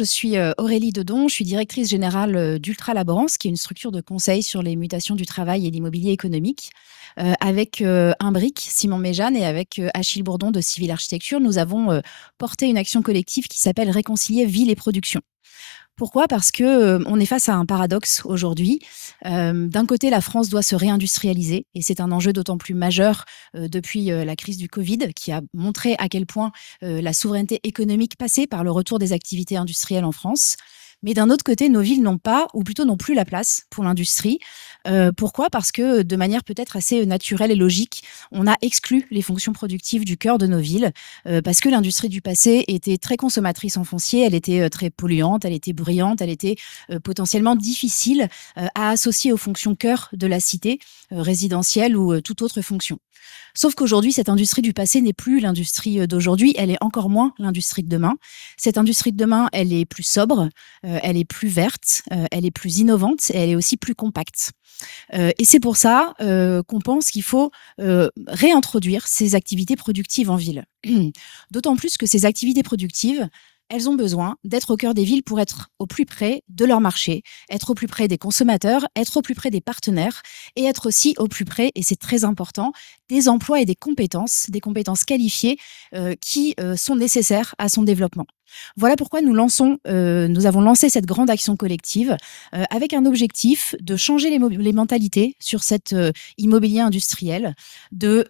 je suis Aurélie Dedon, je suis directrice générale d'Ultra Laborance, qui est une structure de conseil sur les mutations du travail et l'immobilier économique. Avec Imbric, Simon Méjeanne et avec Achille Bourdon de Civil Architecture, nous avons porté une action collective qui s'appelle Réconcilier ville et production. Pourquoi? Parce que, on est face à un paradoxe aujourd'hui. D'un côté, la France doit se réindustrialiser et c'est un enjeu d'autant plus majeur, depuis, la crise du covid qui a montré à quel point, la souveraineté économique passait par le retour des activités industrielles en France. Mais d'un autre côté, nos villes n'ont pas ou plutôt n'ont plus la place pour l'industrie. Pourquoi? Parce que, de manière peut-être assez naturelle et logique, on a exclu les fonctions productives du cœur de nos villes, parce que l'industrie du passé était très consommatrice en foncier, elle était, très polluante, elle était bruyante, elle était, potentiellement difficile, à associer aux fonctions cœur de la cité, résidentielle ou, toute autre fonction. Sauf qu'aujourd'hui, cette industrie du passé n'est plus l'industrie, d'aujourd'hui, elle est encore moins l'industrie de demain. Cette industrie de demain, elle est plus sobre, elle est plus verte, elle est plus innovante et elle est aussi plus compacte. Et c'est pour ça, qu'on pense qu'il faut, réintroduire ces activités productives en ville. D'autant plus que ces activités productives, elles ont besoin d'être au cœur des villes pour être au plus près de leur marché, être au plus près des consommateurs, être au plus près des partenaires et être aussi au plus près, et c'est très important, des emplois et des compétences qualifiées, qui, sont nécessaires à son développement. Voilà pourquoi nous avons lancé cette grande action collective, avec un objectif de changer les mentalités sur cet immobilier industriel, de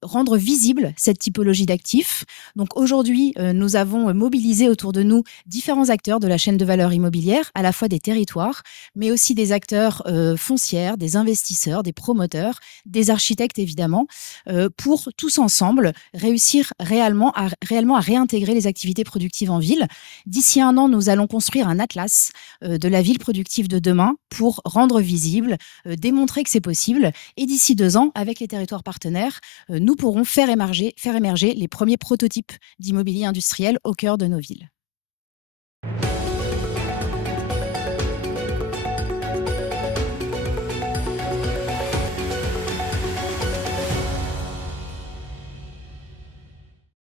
rendre visible cette typologie d'actifs. Donc aujourd'hui, nous avons mobilisé autour de nous différents acteurs de la chaîne de valeur immobilière, à la fois des territoires, mais aussi des acteurs foncières, des investisseurs, des promoteurs, des architectes évidemment, pour tous ensemble réussir réellement à réintégrer les activités productives en ville. D'ici un an, nous allons construire un atlas de la ville productive de demain pour rendre visible, démontrer que c'est possible. Et d'ici 2 ans, avec les territoires partenaires, nous pourrons faire émerger les premiers prototypes d'immobilier industriel au cœur de nos villes.